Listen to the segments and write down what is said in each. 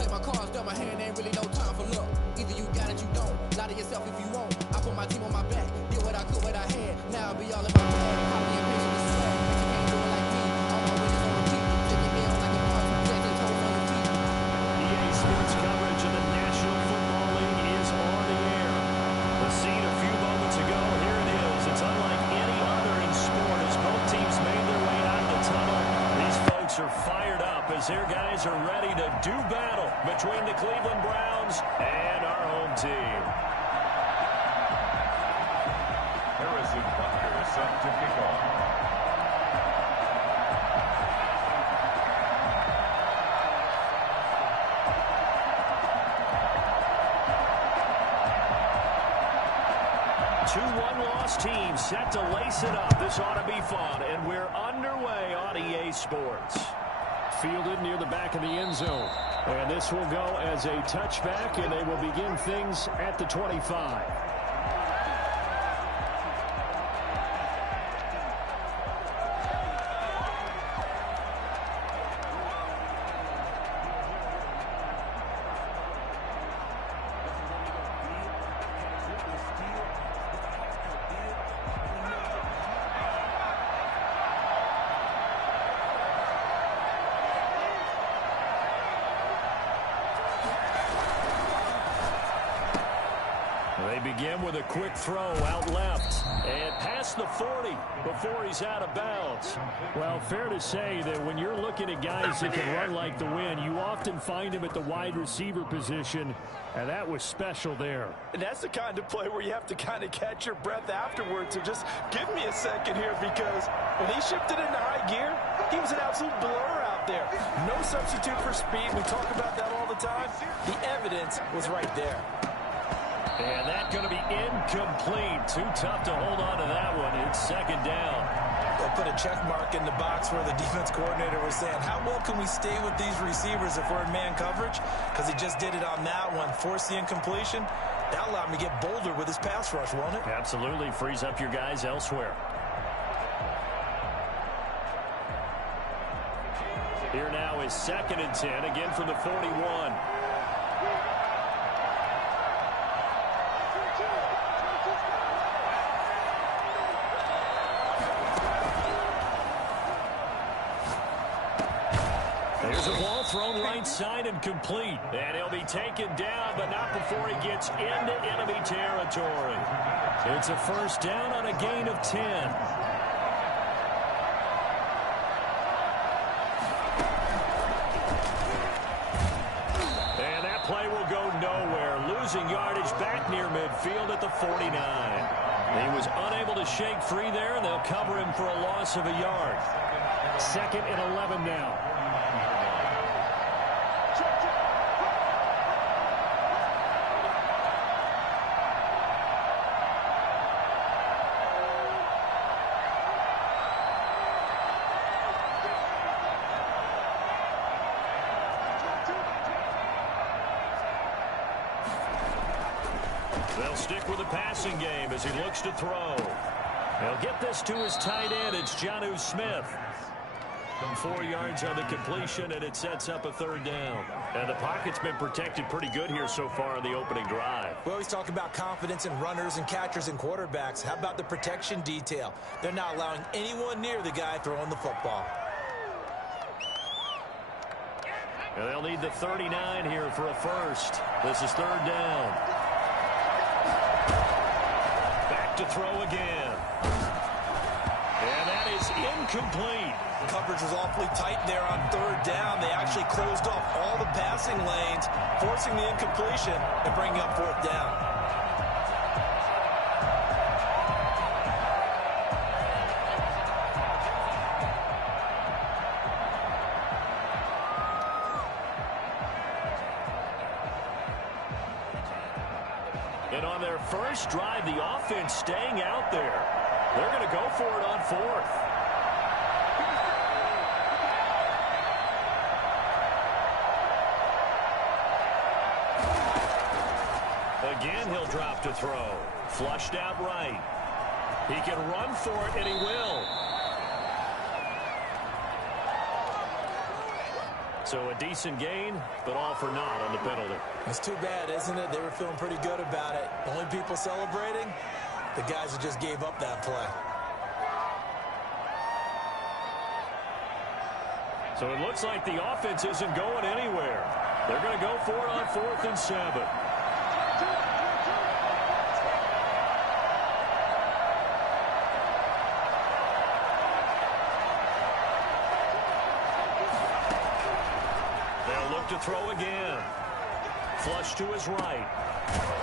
play my cards, dealt my hand, ain't really no time for luck. Either you got it, you don't. Lie to yourself if you won't. I put my team on my back, did what I could, what I had. Now I'll be all in my bag. Copy and paste the swag, but you can't do it like me. All my wins on repeat. Taking me on like a boss, head and toes on the team. EA Sports coverage of the National Football League is on the air. The scene a few moments ago, here it is. It's unlike any other in sport as both teams made their way out of the tunnel. These folks are fired up as their guys are ready to do battle between the Cleveland Browns and our home team. Harrison Butker is set to kick off. Two one-loss teams set to lace it up. This ought to be fun, and we're underway on EA Sports. Fielded near the back of the end zone. And this will go as a touchback, and they will begin things at the 25. They begin with a quick throw out left and past the 40 before he's out of bounds. Well, fair to say that when you're looking at guys that can run like the wind, you often find them at the wide receiver position, and that was special there. And that's the kind of play where you have to kind of catch your breath afterwards. So just give me a second here, because when he shifted into high gear, he was an absolute blur out there. No substitute for speed. We talk about that all the time. The evidence was right there. And that's going to be incomplete. Too tough to hold on to that one. It's second down. They'll put a check mark in the box where the defense coordinator was saying, how well can we stay with these receivers if we're in man coverage? Because he just did it on that one. Force the incompletion. That allowed him to get bolder with his pass rush, won't it? Absolutely. Frees up your guys elsewhere. Here now is 2nd and 10, again from the 41. There's a ball thrown right side and complete. And he'll be taken down, but not before he gets into enemy territory. It's a first down on a gain of 10. And that play will go nowhere. Losing yardage back near midfield at the 49. He was unable to shake free there, and they'll cover him for a loss of a yard. 2nd and 11 now. They'll stick with the passing game as he looks to throw. He'll get this to his tight end. It's Jonnu Smith. 4 yards on the completion, and it sets up a 3rd down. And the pocket's been protected pretty good here so far in the opening drive. We always talk about confidence in runners and catchers and quarterbacks. How about the protection detail? They're not allowing anyone near the guy throwing the football. And they'll need the 39 here for a first. This is 3rd down. Back to throw again. And that is incomplete. Coverage was awfully tight there on 3rd down. They actually closed off all the passing lanes, forcing the incompletion and bringing up 4th down. And on their first drive, the offense staying out there. They're going to go for it on 4th. Again, he'll drop to throw. Flushed out right. He can run for it, and he will. So a decent gain, but all for naught on the penalty. It's too bad, isn't it? They were feeling pretty good about it. Only people celebrating, the guys who just gave up that play. So it looks like the offense isn't going anywhere. They're going to go for it on 4th and 7. They'll look to throw again. Flush to his right.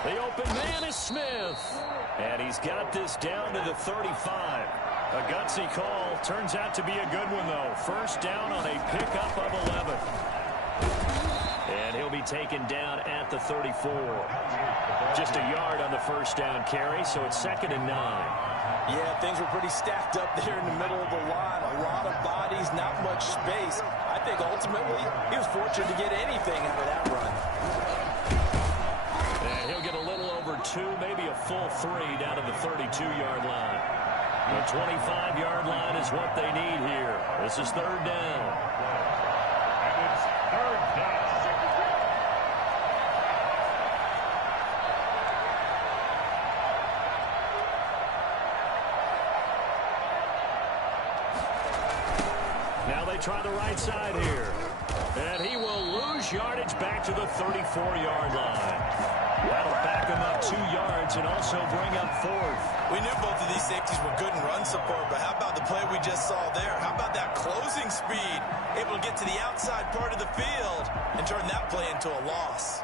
The open man is Smith. And he's got this down to the 35. A gutsy call. Turns out to be a good one, though. First down on a pickup of 11. And he'll be taken down at the 34. Just a yard on the first down carry, so it's 2nd and 9. Yeah, things were pretty stacked up there in the middle of the line. A lot of bodies, not much space. I think ultimately he was fortunate to get anything out of that run. And he'll get a little over 2, maybe a full 3 down to the 32-yard line. The 25-yard line is what they need here. This is 3rd down. And it's 3rd down. Now they try the right side here. And he will lose yardage back to the 34-yard line. That'll back him up 2 yards and also bring up 4th. We knew both of these safeties were good in run support, but how about the play we just saw there? How about that closing speed? Able to get to the outside part of the field and turn that play into a loss.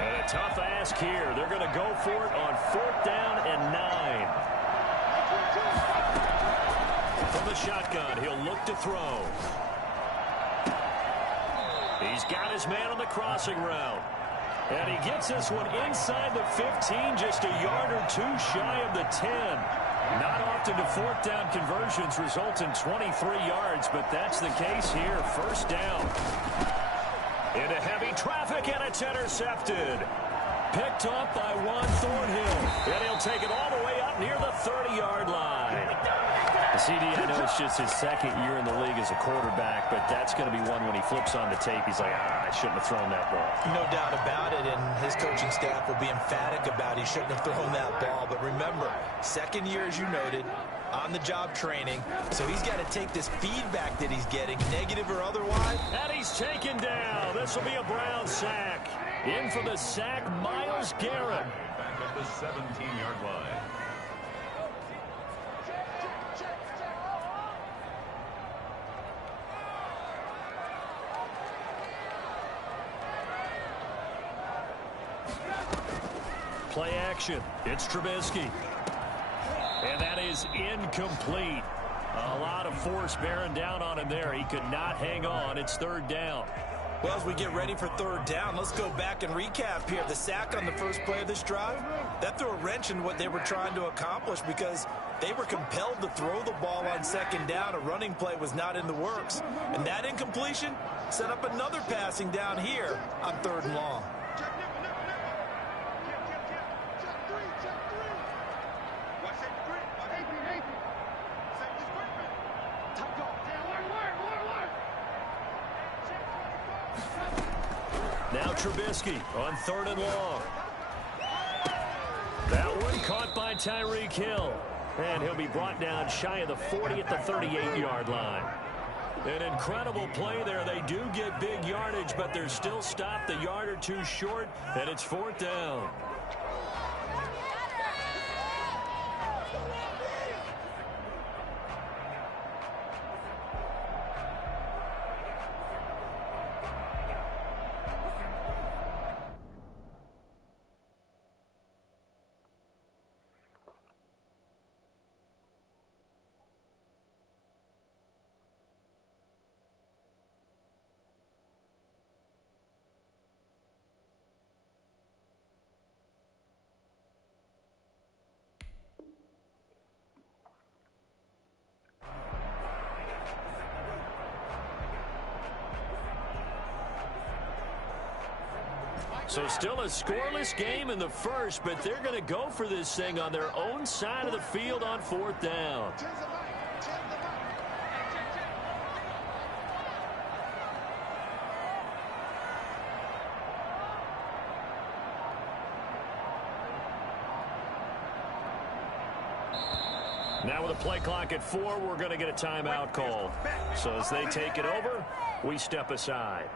And a tough ask here. They're going to go for it on 4th down and 9. From the shotgun, he'll look to throw. He's got his man on the crossing route. And he gets this one inside the 15, just a yard or 2 shy of the 10. Not often do 4th down conversions result in 23 yards, but that's the case here. First down. Into heavy traffic, and it's intercepted. Picked up by Juan Thornhill. And he'll take it all the way up near the 30-yard line. CD, I know it's just his 2nd year in the league as a quarterback, but that's going to be one when he flips on the tape. He's like, I shouldn't have thrown that ball. No doubt about it, and his coaching staff will be emphatic about he shouldn't have thrown that ball. But remember, 2nd year, as you noted, on-the-job training, so he's got to take this feedback that he's getting, negative or otherwise. And he's taken down. This will be a Brown sack. In for the sack, Myles Garrett. Back at the 17-yard line. Play action. It's Trubisky. And that is incomplete. A lot of force bearing down on him there. He could not hang on. It's 3rd down. Well, as we get ready for 3rd down, let's go back and recap here. The sack on the first play of this drive, that threw a wrench in what they were trying to accomplish because they were compelled to throw the ball on 2nd down. A running play was not in the works. And that incompletion set up another passing down here on 3rd and long. Now Trubisky on 3rd and long. That one caught by Tyreek Hill. And he'll be brought down shy of the 40 at the 38-yard line. An incredible play there. They do get big yardage, but they're still stopped a yard or 2 short, and it's 4th down. So still a scoreless game in the first, but they're going to go for this thing on their own side of the field on 4th down. Now with a play clock at 4, we're going to get a timeout call. So as they take it over, we step aside.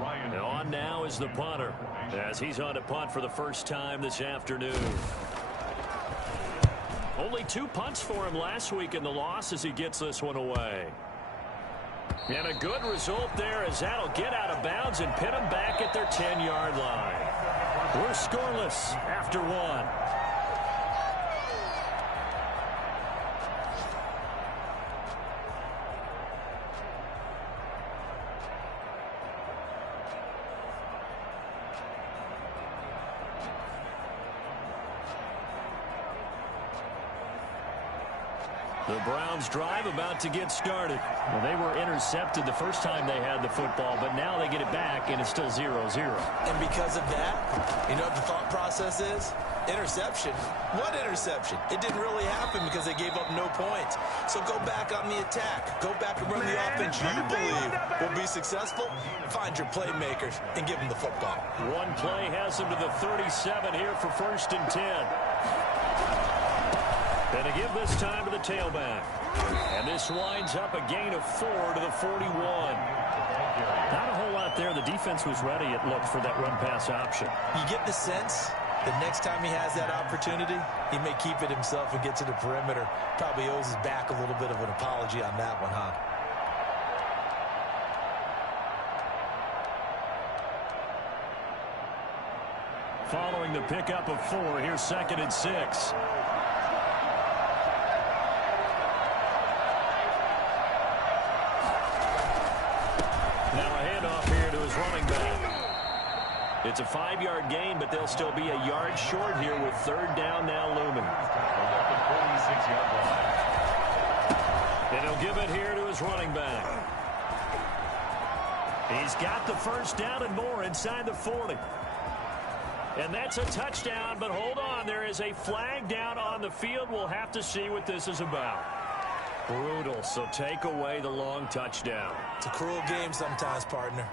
Ryan. And on now is the punter, as he's on to punt for the first time this afternoon. Only 2 punts for him last week in the loss as he gets this one away. And a good result there as that'll get out of bounds and pin them back at their 10-yard line. We're scoreless after 1. The Browns drive about to get started. Well, they were intercepted the first time they had the football, but now they get it back, and it's still 0-0. And because of that, you know what the thought process is? Interception. What interception? It didn't really happen because they gave up no points. So go back on the attack. Go back and run the offense you believe will be successful. Find your playmakers and give them the football. One play has them to the 37 here for 1st and 10. And to give this time to the tailback. And this winds up a gain of 4 to the 41. Not a whole lot there. The defense was ready, it looked, for that run-pass option. You get the sense the next time he has that opportunity, he may keep it himself and get to the perimeter. Probably owes his back a little bit of an apology on that one, huh? Following the pickup of 4, here's 2nd and 6. Running back. It's a 5-yard gain, but they'll still be a yard short here with 3rd down now looming. And he'll give it here to his running back. He's got the 1st down and more inside the 40. And that's a touchdown, but hold on. There is a flag down on the field. We'll have to see what this is about. Brutal, so take away the long touchdown. It's a cruel game sometimes, partner.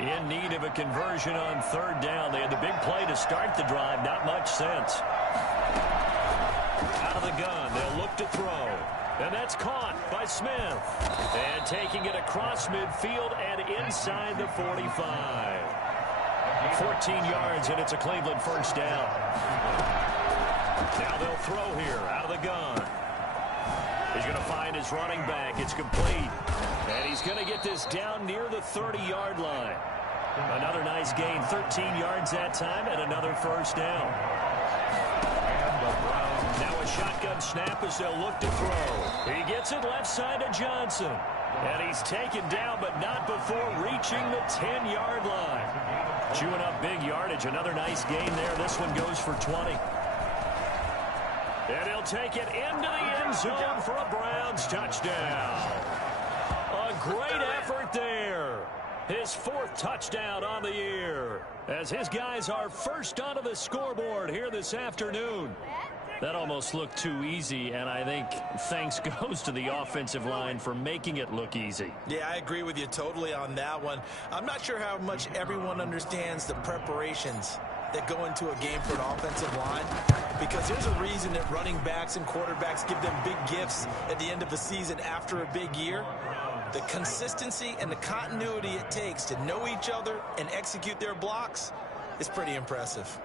In need of a conversion on 3rd down. They had the big play to start the drive. Not much sense. Out of the gun. They'll look to throw. And that's caught by Smith. And taking it across midfield and inside the 45. 14 yards, and it's a Cleveland 1st down. Now they'll throw here out of the gun. He's going to find his running back. It's complete. And he's going to get this down near the 30-yard line. Another nice gain, 13 yards that time, and another 1st down. Now a shotgun snap as they'll look to throw. He gets it left side to Johnson. And he's taken down, but not before reaching the 10-yard line. Chewing up big yardage. Another nice gain there. This one goes for 20. And he'll take it into the end zone for a Browns touchdown. A great effort there. His 4th touchdown on the year, as his guys are first onto the scoreboard here this afternoon. That almost looked too easy, and I think thanks goes to the offensive line for making it look easy. Yeah, I agree with you totally on that one. I'm not sure how much everyone understands the preparations that go into a game for an offensive line, because there's a reason that running backs and quarterbacks give them big gifts at the end of the season after a big year. The consistency and the continuity it takes to know each other and execute their blocks is pretty impressive.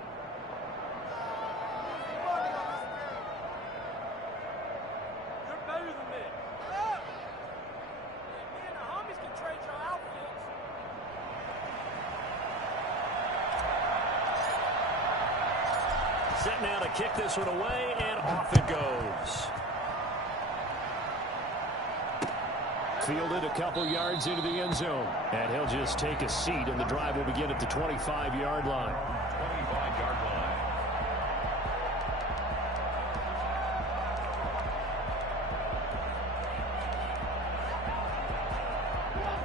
Set now to kick this one away, and off it goes. Fielded a couple yards into the end zone. And he'll just take a seat, and the drive will begin at the 25-yard line. 25-yard line.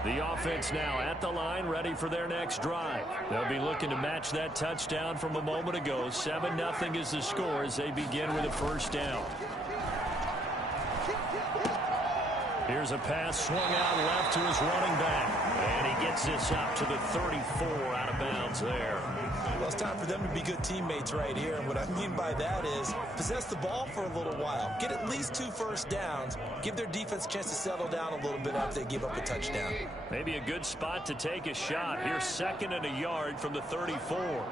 The offense now at the line, ready for their next drive. They'll be looking to match that touchdown from a moment ago. 7-0 is the score as they begin with a first down. Here's a pass swung out left to his running back. And he gets this up to the 34 out of bounds there. Well, it's time for them to be good teammates right here. And what I mean by that is possess the ball for a little while. Get at least 2 first downs. Give their defense a chance to settle down a little bit after they give up a touchdown. Maybe a good spot to take a shot. Here's 2nd and a yard from the 34.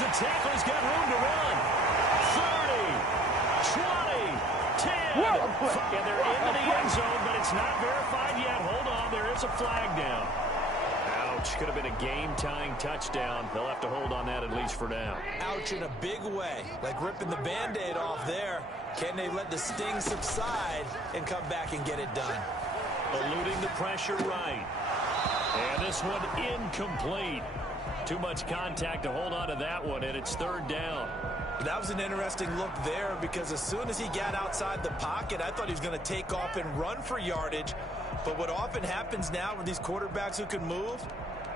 The tackle's got room to run. 30, 20, 10. And they're into the end zone, but it's not verified yet. Hold on, there is a flag down. Ouch, could have been a game-tying touchdown. They'll have to hold on that at least for now. Ouch in a big way, like ripping the Band-Aid off there. Can they let the sting subside and come back and get it done? Eluding the pressure right. And this one incomplete. Too much contact to hold on to that one, and it's 3rd down. That was an interesting look there, because as soon as he got outside the pocket, I thought he was going to take off and run for yardage. But what often happens now with these quarterbacks who can move,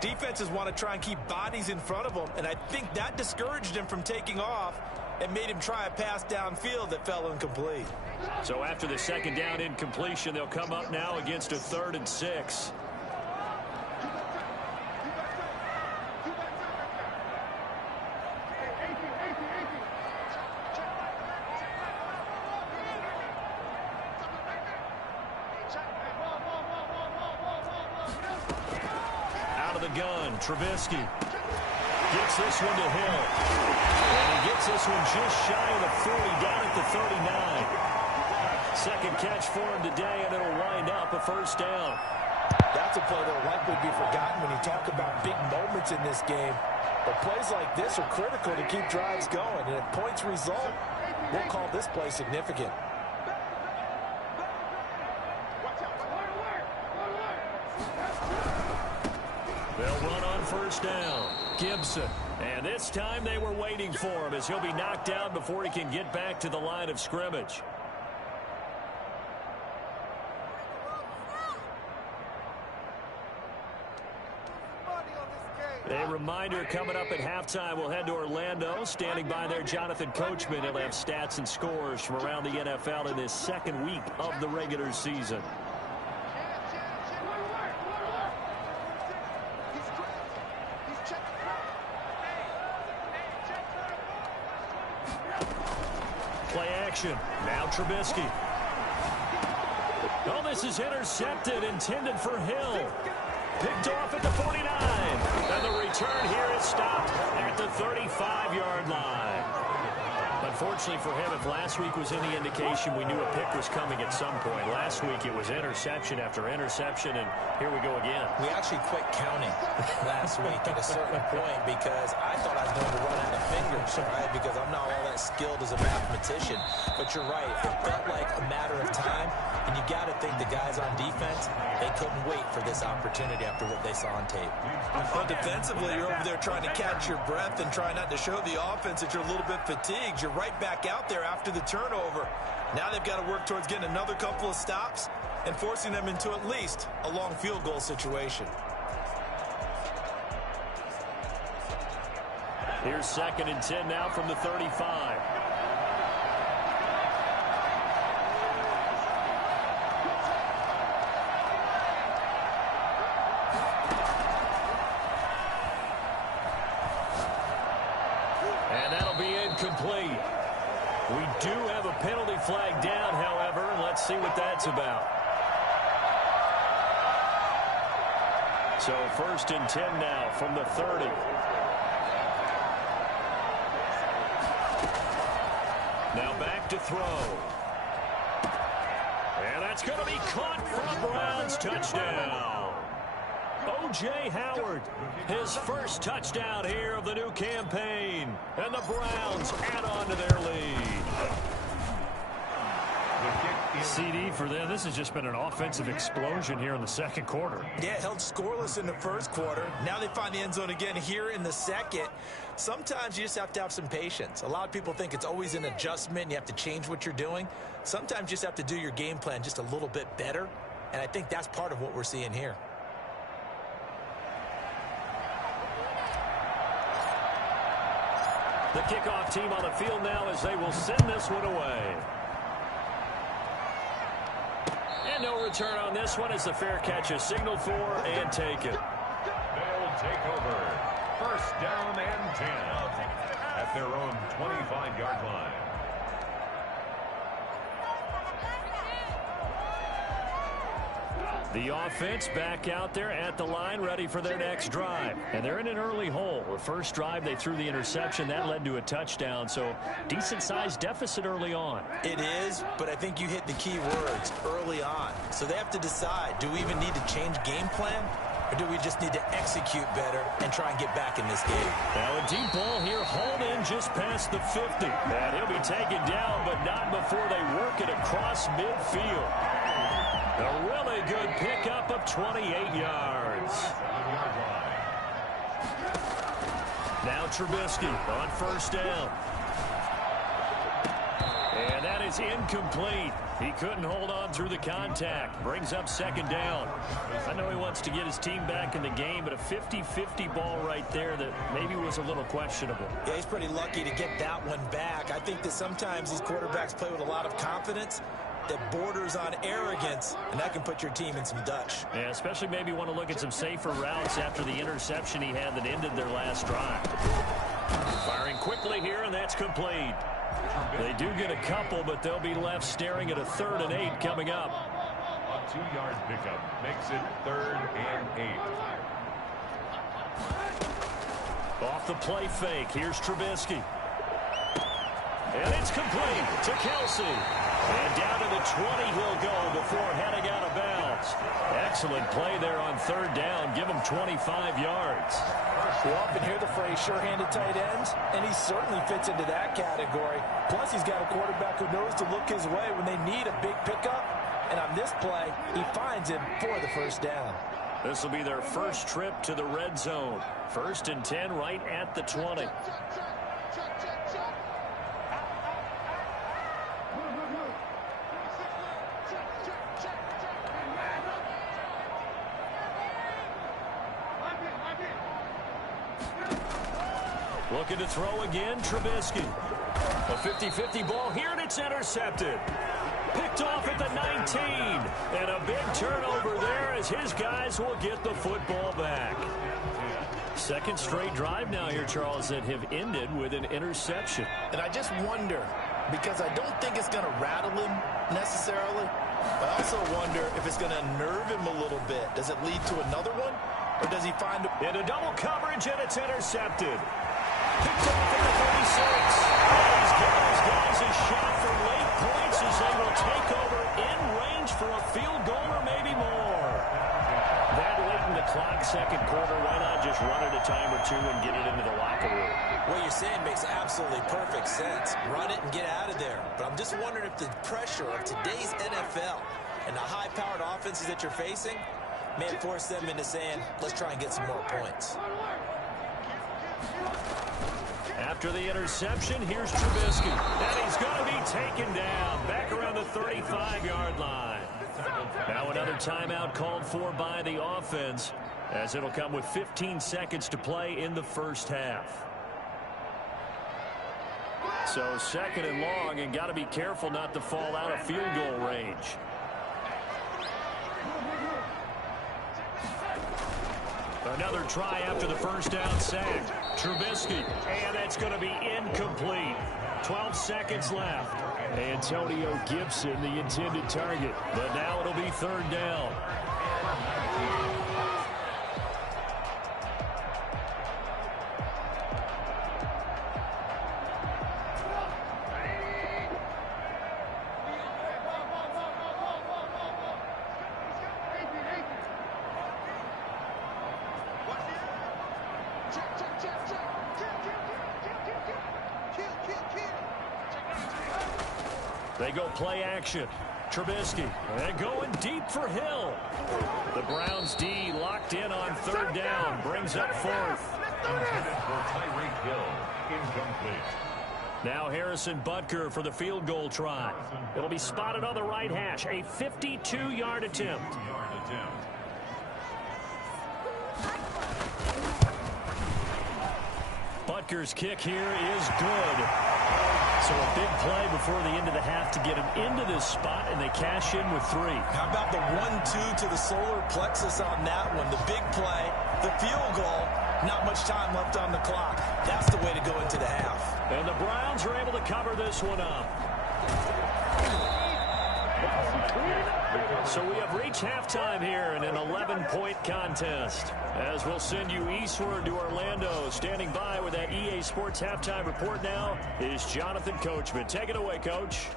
defenses want to try and keep bodies in front of them, and I think that discouraged him from taking off and made him try a pass downfield that fell incomplete. So after the 2nd down incompletion, they'll come up now against a 3rd and 6. Trubisky gets this one to Hill. And he gets this one just shy of the 40, down at the 39. 2nd catch for him today, and it'll wind up a first down. That's a play that will likely be forgotten when you talk about big moments in this game. But plays like this are critical to keep drives going. And if points result, we'll call this play significant. They'll run on first down. Gibson. And this time they were waiting for him, as he'll be knocked down before he can get back to the line of scrimmage. A reminder, coming up at halftime, we'll head to Orlando. Standing by there, Jonathan Coachman. He'll have stats and scores from around the NFL in this 2nd week of the regular season. Play action. Now Trubisky. Oh, this is intercepted, intended for Hill. Picked off at the 49. And the return here is stopped at the 35-yard line. Unfortunately for him, if last week was any indication, we knew a pick was coming at some point. Last week it was interception after interception, and here we go again. We actually quit counting last week at a certain point because I thought I was going to run out of fingers. challenged, right? Because I'm not all that skilled as a mathematician. But you're right. It felt like a matter of time. And you got to think the guys on defense, they couldn't wait for this opportunity after what they saw on tape. Well, defensively, you're over there trying to catch your breath and try not to show the offense that you're a little bit fatigued. You're right back out there after the turnover. Now they've got to work towards getting another couple of stops and forcing them into at least a long field goal situation. Here's 2nd and 10 now from the 35. And that'll be incomplete. We do have a penalty flag down, however, and let's see what that's about. So 1st and 10 now from the 30. Now back to throw. And that's going to be caught for a Browns touchdown. O.J. Howard, his first touchdown here of the new campaign. And the Browns add on to their lead. CD for them. This has just been an offensive explosion here in the 2nd quarter. Yeah, held scoreless in the 1st quarter. Now they find the end zone again here in the 2nd. Sometimes you just have to have some patience. A lot of people think it's always an adjustment. You have to change what you're doing. Sometimes you just have to do your game plan just a little bit better. And I think that's part of what we're seeing here. The kickoff team on the field now as they will send this one away. And no return on this one as the fair catch is signaled for and taken. They'll take over. 1st down and 10 at their own 25-yard line. The offense back out there at the line, ready for their next drive. And they're in an early hole. The first drive, they threw the interception. That led to a touchdown, so decent-sized deficit early on. It is, but I think you hit the key words, early on. So they have to decide, do we even need to change game plan? Or do we just need to execute better and try and get back in this game? Now a deep ball here, hauled in just past the 50. And he'll be taken down, but not before they work it across midfield. A really good pickup of 28 yards. Now Trubisky on 1st down. And that is incomplete. He couldn't hold on through the contact. Brings up 2nd down. I know he wants to get his team back in the game, but a 50-50 ball right there that maybe was a little questionable. Yeah, he's pretty lucky to get that one back. I think that sometimes these quarterbacks play with a lot of confidence that borders on arrogance, and that can put your team in some Dutch. Yeah, especially maybe want to look at some safer routes after the interception he had that ended their last drive. Firing quickly here, and that's complete. They do get a couple, but they'll be left staring at a 3rd and 8 coming up. A 2-yard pickup makes it 3rd and 8. Off the play fake, here's Trubisky. And it's complete to Kelsey. And down to the 20 he'll go before heading out of bounds. Excellent play there on 3rd down. Give him 25 yards. We often hear the phrase sure-handed tight ends, and he certainly fits into that category. Plus, he's got a quarterback who knows to look his way when they need a big pickup. And on this play, he finds him for the 1st down. This will be their first trip to the red zone. 1st and 10 right at the 20. Looking to throw again, Trubisky. A 50-50 ball here, and it's intercepted. Picked off at the 19. And a big turnover there as his guys will get the football back. 2nd straight drive now here, Charles, that have ended with an interception. And I just wonder, because I don't think it's going to rattle him necessarily, but I also wonder if it's going to unnerve him a little bit. Does it lead to another one, or does he find into double coverage, and it's intercepted. Picked off at the 36. He's giving his guys a shot for late points as they will take over in range for a field goal or maybe more. That late in the clock, 2nd quarter, why not just run it at time or two and get it into the locker room. What you're saying makes absolutely perfect sense. Run it and get out of there. But I'm just wondering if the pressure of today's NFL and the high-powered offenses that you're facing may force them into saying, let's try and get some more points. After the interception, here's Trubisky. And he's going to be taken down back around the 35-yard line. Now another timeout called for by the offense, as it'll come with 15 seconds to play in the first half. So second and long, and got to be careful not to fall out of field goal range. Another try after the first down sack. Trubisky, and that's going to be incomplete. 12 seconds left. Antonio Gibson, the intended target, but now it'll be third down. They go play action. Trubisky, and going deep for Hill. The Browns D locked in on third down. Brings up fourth. Intended for Tyreek Hill. Incomplete. Now Harrison Butker for the field goal try. It'll be spotted on the right hash. A 52-yard attempt. Butker's kick here is good. So a big play before the end of the half to get him into this spot, and they cash in with 3. How about the 1-2 to the solar plexus on that one? The big play, the field goal, not much time left on the clock. That's the way to go into the half. And the Browns are able to cover this one up. So we have reached halftime here in an 11-point contest. As we'll send you eastward to Orlando. Standing by with that EA Sports halftime report now is Jonathan Coachman. Take it away, Coach.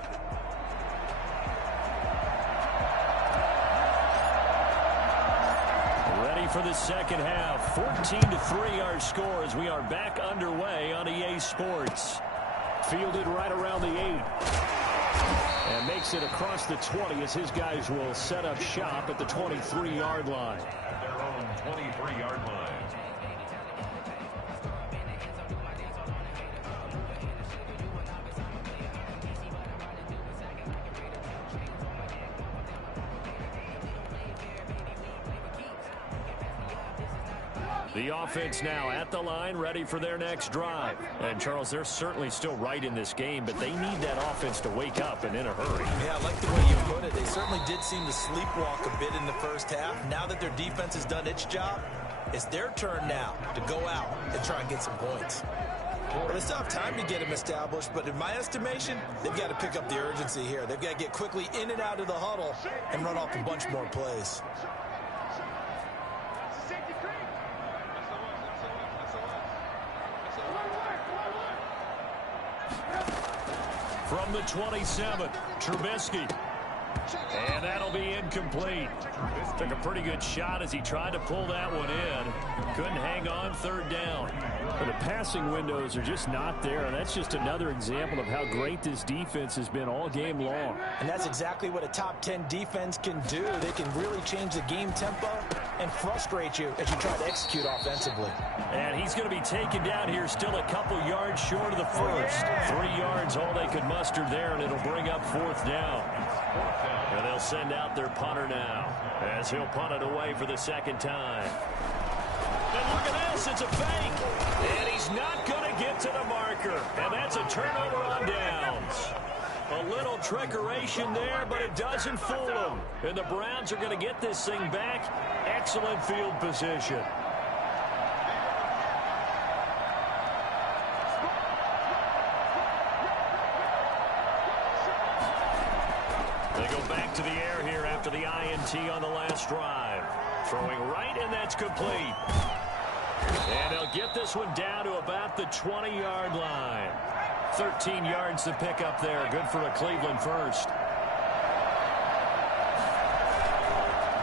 Ready for the second half. 14-3 our score as we are back underway on EA Sports. Fielded right around the 8. And makes it across the 20 as his guys will set up shop at the 23-yard line. At their own 23-yard line. The offense now at the line, ready for their next drive. And, Charles, they're certainly still right in this game, but they need that offense to wake up and in a hurry. Yeah, I like the way you put it. They certainly did seem to sleepwalk a bit in the first half. Now that their defense has done its job, it's their turn now to go out and try and get some points. Well, they still have time to get them established, but in my estimation, they've got to pick up the urgency here. They've got to get quickly in and out of the huddle and run off a bunch more plays. From the 27, Trubisky. And that'll be incomplete. Took a pretty good shot as he tried to pull that one in. Couldn't hang on, third down. But the passing windows are just not there, and that's just another example of how great this defense has been all game long. And that's exactly what a top 10 defense can do. They can really change the game tempo and frustrate you as you try to execute offensively. And he's going to be taken down here still a couple yards short of the first. 3 yards all they could muster there, and it'll bring up fourth down. And they'll send out their punter now as he'll punt it away for the second time. And look at this, it's a fake. And he's not going to get to the marker. And that's a turnover on downs. A little trickeration there, but it doesn't fool them. And the Browns are going to get this thing back. Excellent field position. They go back to the air here after the INT on the last drive. Throwing right, and that's complete. And they'll get this one down to about the 20-yard line. 13 yards to pick up there. Good for a Cleveland first.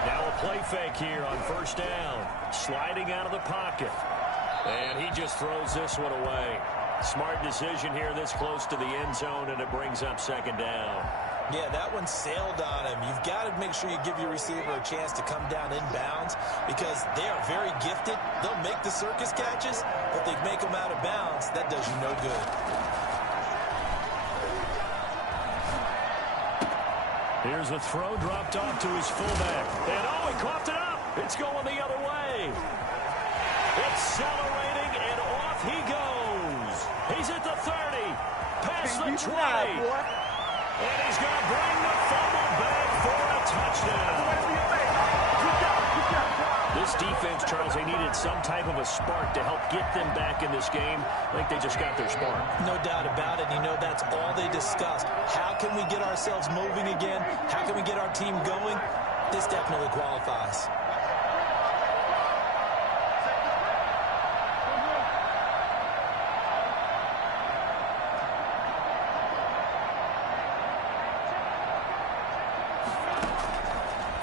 Now a play fake here on first down. Sliding out of the pocket. And he just throws this one away. Smart decision here this close to the end zone, and it brings up second down. Yeah, that one sailed on him. You've got to make sure you give your receiver a chance to come down inbounds because they are very gifted. They'll make the circus catches, but if they make them out of bounds, that does you no good. Here's a throw dropped off to his fullback. And oh, he coughed it up. It's going the other way. Accelerating, and off he goes. He's at the 30, past the 20. And he's going to bring the fumble back for a touchdown. This defense, Charles, they needed some type of a spark to help get them back in this game. I think they just got their spark. No doubt about it. You know, that's all they discussed. How can we get ourselves moving again? How can we get our team going? This definitely qualifies.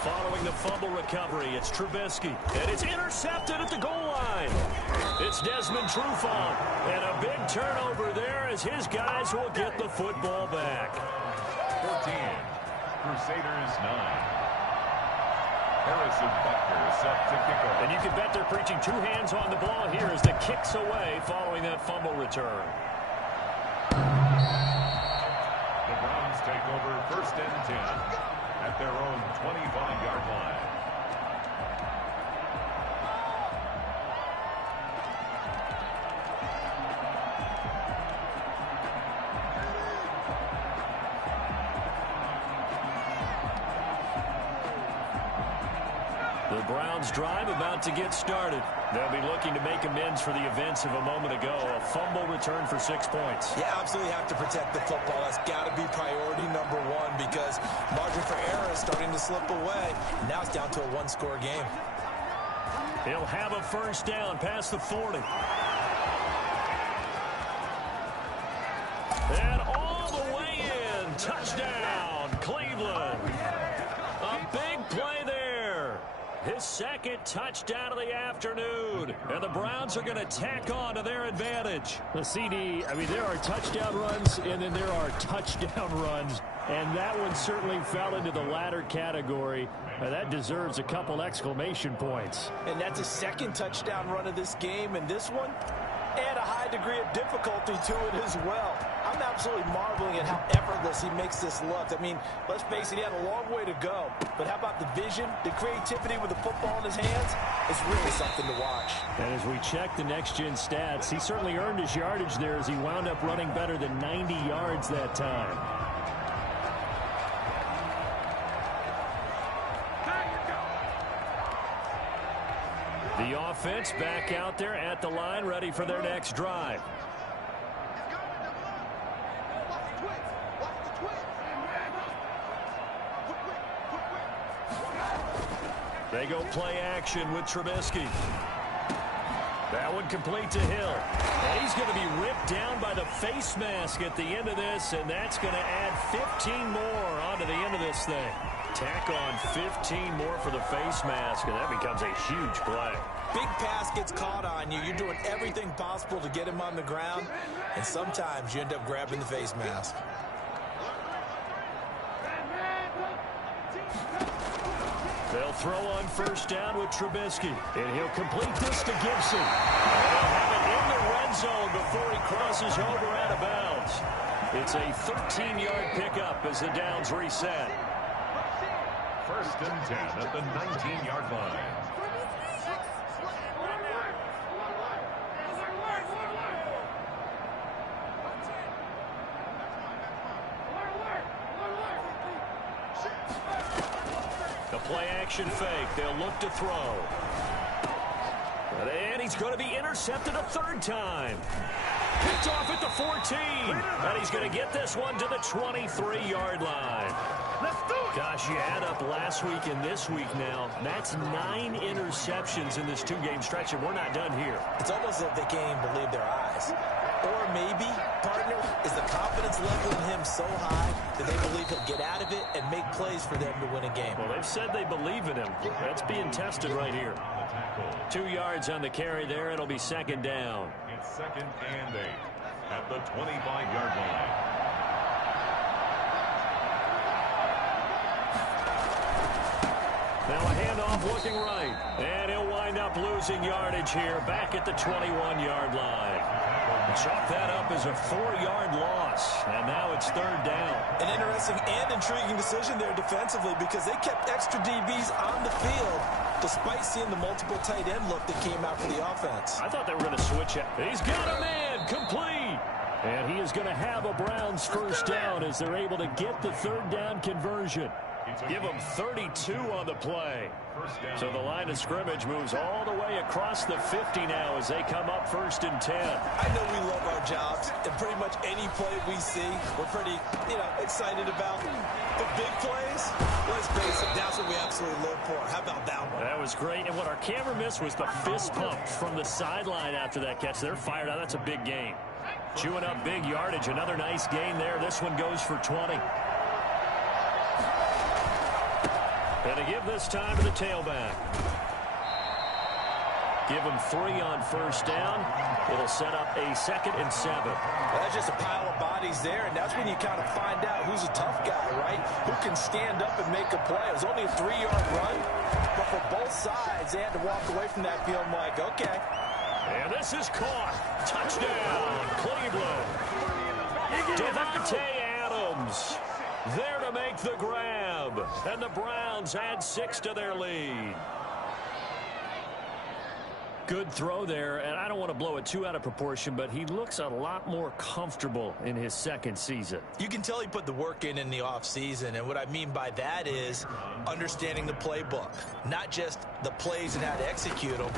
Following the fumble recovery, it's Trubisky, and it's intercepted at the goal line. It's Desmond Trufant, and a big turnover there as his guys will get the football back. 14, Crusaders 9. Harrison Butker set to kick off. And you can bet they're preaching two hands on the ball here as the kick's away following that fumble return. The Browns take over 1st and 10 at their own 25-yard line. The Browns drive about to get started. They'll be looking to make amends for the events of a moment ago. A fumble return for 6 points. You absolutely have to protect the football. That's got to be priority number one because margin for error is starting to slip away. Now it's down to a one-score game. He'll have a first down past the 40. And all the way in. Touchdown, Cleveland. A big play there. His second touchdown of the afternoon. And the Browns are going to tack on to their advantage. The CD, I mean, there are touchdown runs, and then there are touchdown runs. And that one certainly fell into the latter category. That deserves a couple exclamation points. And that's a second touchdown run of this game. And this one, add a high degree of difficulty to it as well. I'm absolutely marveling at how effortless he makes this look. I mean, let's face it, he had a long way to go. But how about the vision, the creativity with the football in his hands? It's really something to watch. And as we check the next-gen stats, he certainly earned his yardage there as he wound up running better than 90 yards that time. The offense back out there at the line, ready for their next drive. They go play action with Trubisky. That one complete to Hill. And he's going to be ripped down by the face mask at the end of this, and that's going to add 15 more onto the end of this thing. Tack on 15 more for the face mask, and that becomes a huge play. Big pass gets caught on you. You're doing everything possible to get him on the ground, and sometimes you end up grabbing the face mask. They'll throw on first down with Trubisky, and he'll complete this to Gibson. And they'll have it in the red zone before he crosses over out of bounds. It's a 13-yard pickup as the downs reset. 1st and 10 at the 19-yard line. The play-action fake. They'll look to throw. And he's going to be intercepted a third time. Picked off at the 14. And he's going to get this one to the 23-yard line. Gosh, you add up last week and this week now. That's 9 interceptions in this two-game stretch, and we're not done here. It's almost as if they can't even believe their eyes. Or maybe, partner, is the confidence level in him so high that they believe he'll get out of it and make plays for them to win a game. Well, they've said they believe in him. That's being tested right here. 2 yards on the carry there. It'll be second down. It's 2nd and 8 at the 25-yard line. Now a handoff looking right. And he'll wind up losing yardage here back at the 21-yard line. Chalk that up as a 4-yard loss. And now it's 3rd down. An interesting and intriguing decision there defensively because they kept extra DBs on the field despite seeing the multiple tight end look that came out for the offense. I thought they were going to switch it. He's got a man complete. And he is going to have a Browns first down as they're able to get the 3rd down conversion. Give them 32 on the play. So the line of scrimmage moves all the way across the 50 now as they come up 1st and 10. I know we love our jobs, and pretty much any play we see, we're pretty, excited about. But big plays, let's face it, that's what we absolutely live for. How about that one? That was great, and what our camera missed was the fist pump from the sideline after that catch. They're fired out. That's a big gain. Chewing up big yardage. Another nice gain there. This one goes for 20. And to give this time to the tailback. Give him 3 on 1st down. It'll set up a 2nd and 7. Well, that's just a pile of bodies there, and that's when you kind of find out who's a tough guy, right? Who can stand up and make a play. It was only a 3-yard run, but for both sides, they had to walk away from that field like, okay. And this is caught. Touchdown, Cleveland. Devontae Adams there to make the grab. And the Browns add 6 to their lead. Good throw there, and I don't want to blow it too out of proportion, but he looks a lot more comfortable in his 2nd season. You can tell he put the work in the offseason, and what I mean by that is understanding the playbook. Not just the plays and how to execute them,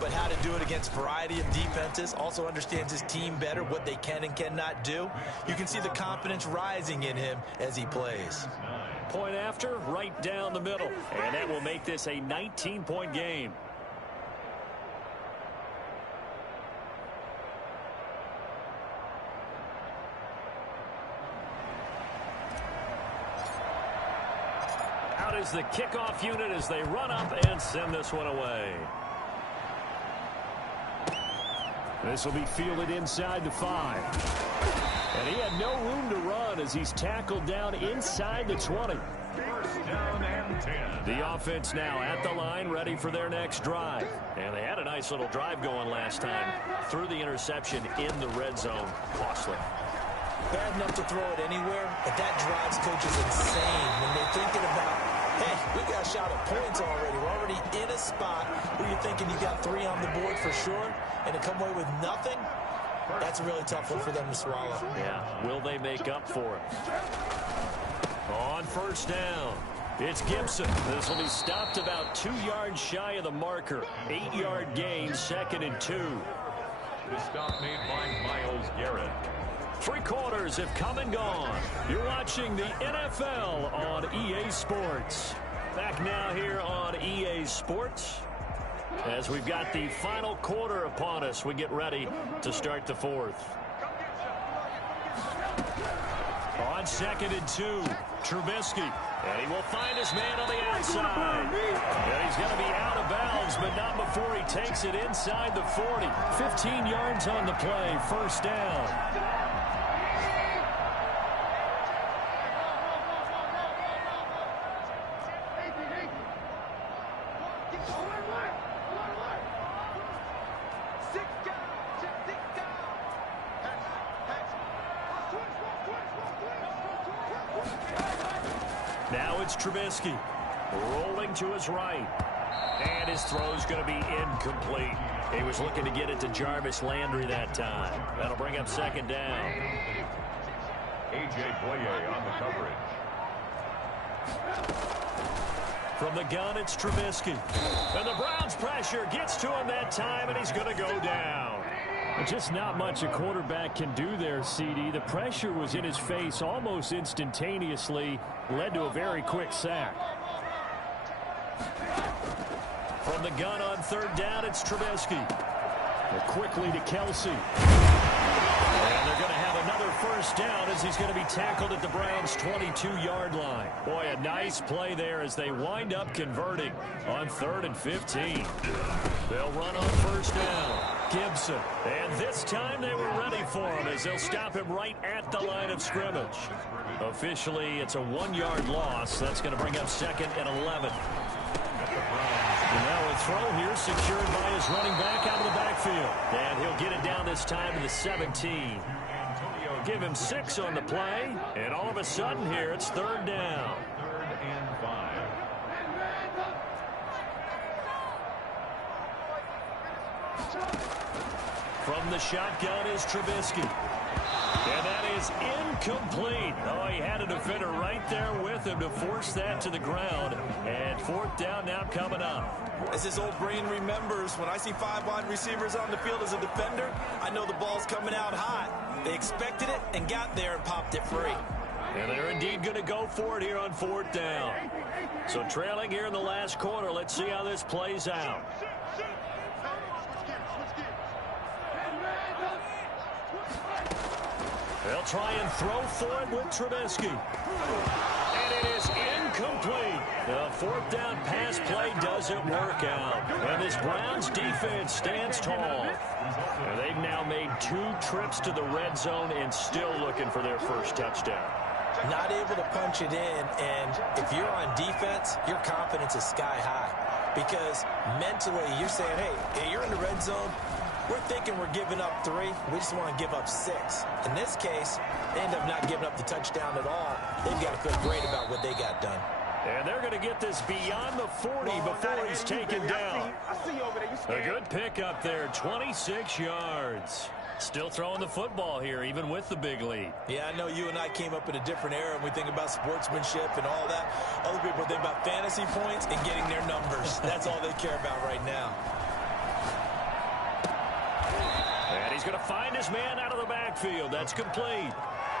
but how to do it against a variety of defenses. Also understands his team better, what they can and cannot do. You can see the confidence rising in him as he plays. Point after, right down the middle, and that will make this a 19-point game. Out is the kickoff unit as they run up and send this one away. This will be fielded inside the 5. And he had no room to run as he's tackled down inside the 20. 1st down and 10. The offense now at the line, ready for their next drive. And they had a nice little drive going last time. Threw the interception in the red zone. Costly. Bad enough to throw it anywhere, but that drives coaches insane when they're thinking about, hey, we got a shot at points already. We're already in a spot where you're thinking you got 3 on the board for sure, and to come away with nothing, that's a really tough one for them to swallow. Yeah, will they make up for it? On 1st down, it's Gibson. This will be stopped about 2 yards shy of the marker. 8-yard gain, 2nd and 2. The stop made by Myles Garrett. 3 quarters have come and gone. You're watching the NFL on EA Sports. Back now here on EA Sports. As we've got the final quarter upon us, we get ready to start the 4th. On 2nd and 2, Trubisky. And he will find his man on the outside. And he's going to be out of bounds, but not before he takes it inside the 40. 15 yards on the play, 1st down. Now it's Trubisky rolling to his right. And his throw's going to be incomplete. He was looking to get it to Jarvis Landry that time. That'll bring up 2nd down. A.J. Boye on the coverage. From the gun, it's Trubisky. And the Browns pressure gets to him that time, and he's going to go down. Just not much a quarterback can do there, CD. The pressure was in his face almost instantaneously, led to a very quick sack. From the gun on 3rd down, it's Trubisky. Quickly to Kelsey. And they're going to have another 1st down as as he's going to be tackled at the Browns' 22-yard line. Boy, a nice play there as they wind up converting on 3rd and 15. They'll run on 1st down. Gibson. And this time they were ready for him as they'll stop him right at the line of scrimmage. Officially, it's a 1-yard loss. That's going to bring up 2nd and 11. And now a throw here secured by his running back out of the backfield. And he'll get it down this time to the 17. Give him 6 on the play. And all of a sudden here, it's 3rd down. 3rd and 5. From the shotgun is Trubisky. And that is incomplete. Oh, he had a defender right there with him to force that to the ground. And 4th down now coming up. As his old brain remembers, when I see 5 wide receivers on the field as a defender, I know the ball's coming out hot. They expected it and got there and popped it free. And they're indeed going to go for it here on 4th down. So trailing here in the last quarter, let's see how this plays out. They'll try and throw for it with Trubisky. And it is incomplete. The 4th down pass play doesn't work out. And this Browns defense stands tall. And they've now made 2 trips to the red zone and still looking for their first touchdown. Not able to punch it in, and if you're on defense, your confidence is sky high. Because mentally, you're saying, hey, you're in the red zone. We're thinking we're giving up 3. We just want to give up 6. In this case, they end up not giving up the touchdown at all. They've got to feel great about what they got done. And they're going to get this beyond the 40 before he's taken down. A good pickup there, 26 yards. Still throwing the football here, even with the big lead. Yeah, I know you and I came up in a different era, and we think about sportsmanship and all that. Other people think about fantasy points and getting their numbers. That's all they care about right now. And he's going to find his man out of the backfield. That's complete.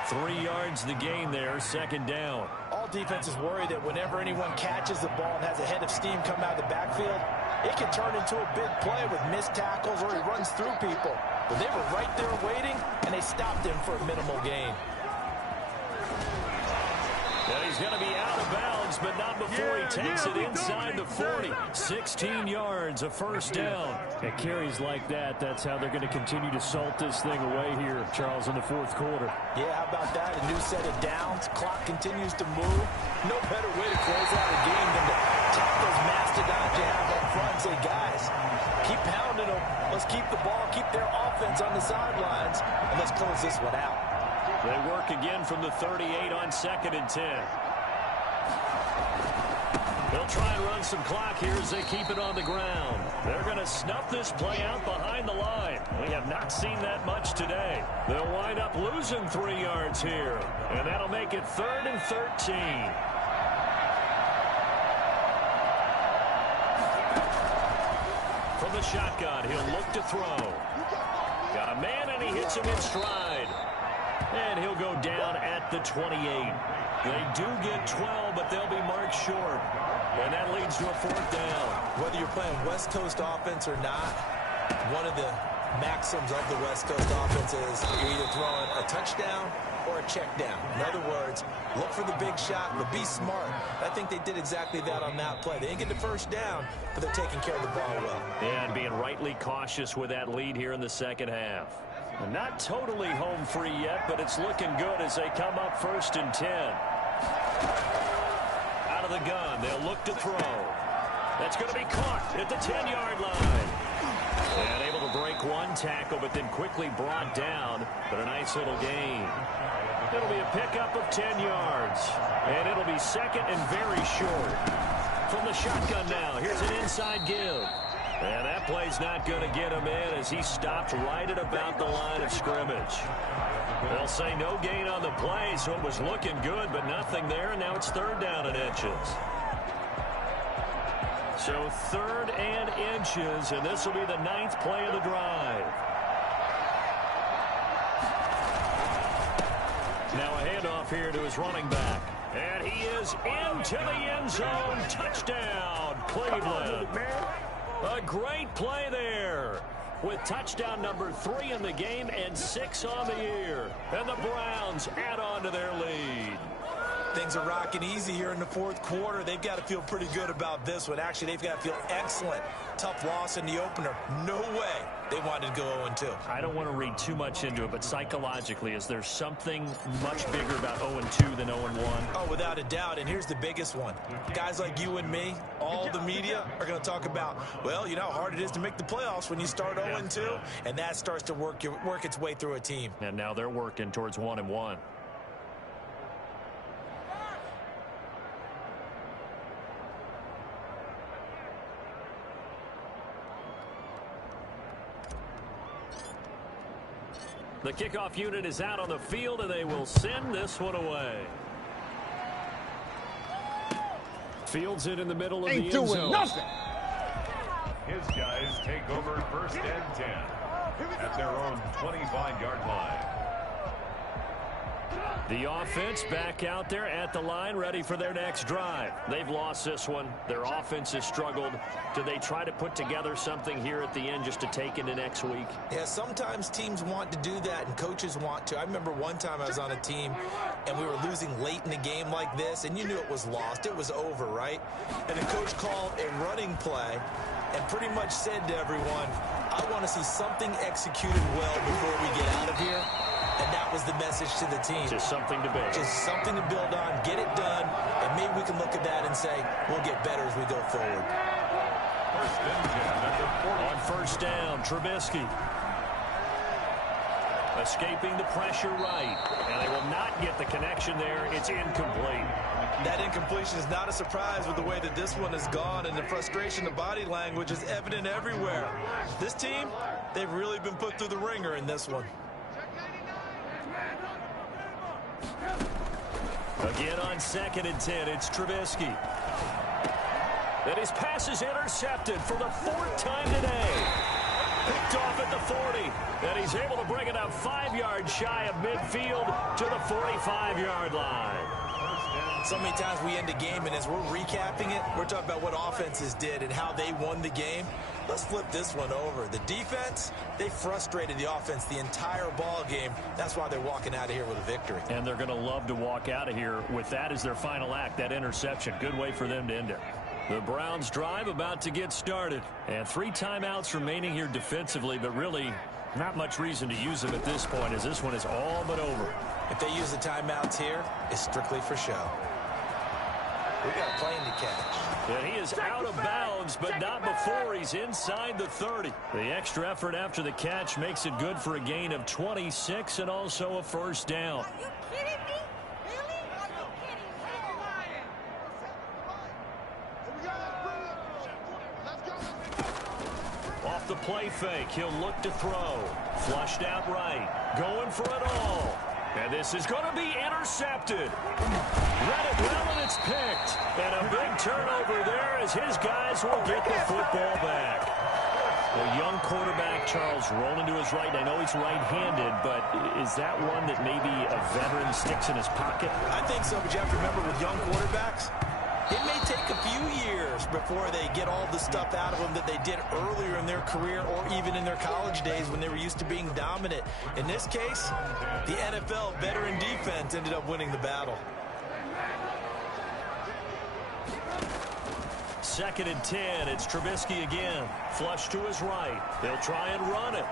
3 yards the gain there, 2nd down. All defenses worry that whenever anyone catches the ball and has a head of steam come out of the backfield, it can turn into a big play with missed tackles or he runs through people. But they were right there waiting, and they stopped him for a minimal gain. And he's going to be out of bounds, but not before he takes it inside the 40. 16 yards, a 1st down. At carries like that, that's how they're going to continue to salt this thing away here, Charles, in the 4th quarter. Yeah, how about that? A new set of downs. Clock continues to move. No better way to close out a game than to tap those mastodons you have up front and say, guys, keep pounding them. Let's keep the ball, keep their offense on the sidelines, and let's close this one out. They work again from the 38 on 2nd and 10. They'll try and run some clock here as they keep it on the ground. They're going to snuff this play out behind the line. We have not seen that much today. They'll wind up losing 3 yards here, and that'll make it 3rd and 13. From the shotgun, he'll look to throw. Got a man, and he hits him in stride. And he'll go down at the 28. They do get 12, but they'll be marked short. And that leads to a 4th down. Whether you're playing West Coast offense or not, one of the maxims of the West Coast offense is you're either throwing a touchdown or a check down. In other words, look for the big shot, but be smart. I think they did exactly that on that play. They didn't get the 1st down, but they're taking care of the ball well. And being rightly cautious with that lead here in the 2nd half. Not totally home free yet, but it's looking good as they come up 1st and 10. Out of the gun, they'll look to throw. That's going to be caught at the 10-yard line. And able to break 1 tackle, but then quickly brought down. But a nice little gain. It'll be a pickup of 10 yards. And it'll be 2nd and very short. From the shotgun now, here's an inside give. And that play's not going to get him in as he stopped right at about the line of scrimmage. They'll say no gain on the play, so it was looking good, but nothing there, and now it's 3rd down and inches. So 3rd and inches, and this will be the 9th play of the drive. Now a handoff here to his running back. And he is into the end zone. Touchdown, Cleveland. A great play there. with touchdown number 3 in the game and 6 on the year. And the Browns add on to their lead. Things are rocking easy here in the fourth quarter. They've got to feel pretty good about this one. Actually, they've got to feel excellent. Tough loss in the opener. No way they wanted to go 0-2. I don't want to read too much into it, but psychologically, is there something much bigger about 0-2 than 0-1? Oh, without a doubt. And here's the biggest one. Guys like you and me, all the media are going to talk about, well, you know how hard it is to make the playoffs when you start 0-2, and that starts to work its way through a team. And now they're working towards 1-1. The kickoff unit is out on the field, and they will send this one away. Fields it in the middle of the end zone. Nothing. His guys take over 1st and 10 at their own 25-yard line. The offense back out there at the line, ready for their next drive. They've lost this one. Their offense has struggled. Do they try to put together something here at the end just to take into next week? Yeah, sometimes teams want to do that and coaches want to. I remember one time I was on a team and we were losing late in the game like this, and you knew it was lost. It was over, right? And the coach called a running play and pretty much said to everyone, I want to see something executed well before we get out of here. And that was the message to the team. Just something to build. Just something to build on, get it done, and maybe we can look at that and say, we'll get better as we go forward. 1st and 10 at the 40. On 1st down, Trubisky. Escaping the pressure right. And they will not get the connection there. It's incomplete. That incompletion is not a surprise with the way that this one has gone, and the frustration, the body language is evident everywhere. This team, they've really been put through the ringer in this one. Again on 2nd and 10, it's Trubisky. And his pass is intercepted for the 4th time today. Picked off at the 40. And he's able to bring it up 5 yards shy of midfield to the 45-yard line. So many times we end a game, and as we're recapping it, we're talking about what offenses did and how they won the game. Let's flip this one over. The defense, they frustrated the offense the entire ball game. That's why they're walking out of here with a victory. And they're going to love to walk out of here with that as their final act, that interception. Good way for them to end it. The Browns drive about to get started. And 3 timeouts remaining here defensively, but really not much reason to use them at this point, as this one is all but over. If they use the timeouts here, it's strictly for show. We got a plane to catch. And he is out of bounds, but not before he's inside the 30. The extra effort after the catch makes it good for a gain of 26 and also a 1st down. Are you kidding me? Really? Are you kidding me? Off the play fake, he'll look to throw. Flushed out right. Going for it all. And this is going to be intercepted. Read it well, and it's picked. And a big turnover there as his guys will get the football back. The young quarterback, Charles, rolling to his right. I know he's right-handed, but is that one that maybe a veteran sticks in his pocket? I think so, but you have to remember with young quarterbacks, it may take a few years before they get all the stuff out of them that they did earlier in their career or even in their college days when they were used to being dominant. In this case, the NFL veteran defense ended up winning the battle. 2nd and 10, it's Trubisky again. Flush to his right. They'll try and run it.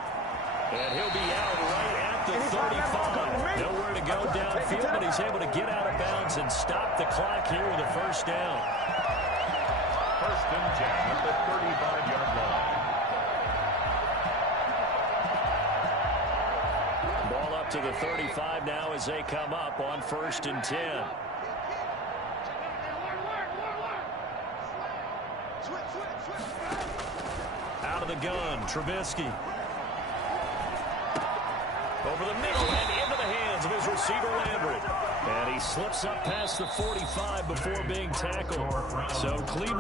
And he'll be out right at the 35. Nowhere to go downfield, but he's able to get out of bounds and stop the clock here with a 1st down. 1st and 10 at the 35-yard line. Ball up to the 35 now as they come up on 1st and 10. Out of the gun, Trubisky. Over the middle and into the hands of his receiver, Landry. And he slips up past the 45 before being tackled. So Cleveland